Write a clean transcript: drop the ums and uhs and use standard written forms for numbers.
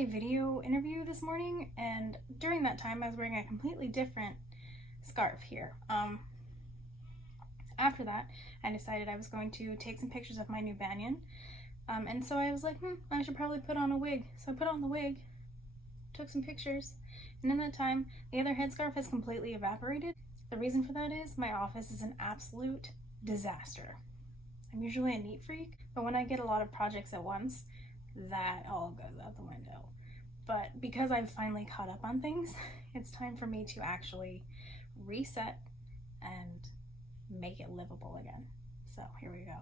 a video interview this morning, and during that time I was wearing a completely different scarf here. After that, I decided I was going to take some pictures of my new banyan. And so I was like, I should probably put on a wig. So I put on the wig, took some pictures, and in that time, the other headscarf has completely evaporated. The reason for that is my office is an absolute disaster. I'm usually a neat freak, but when I get a lot of projects at once, that all goes out the window. But because I've finally caught up on things, it's time for me to actually reset and make it livable again. So here we go.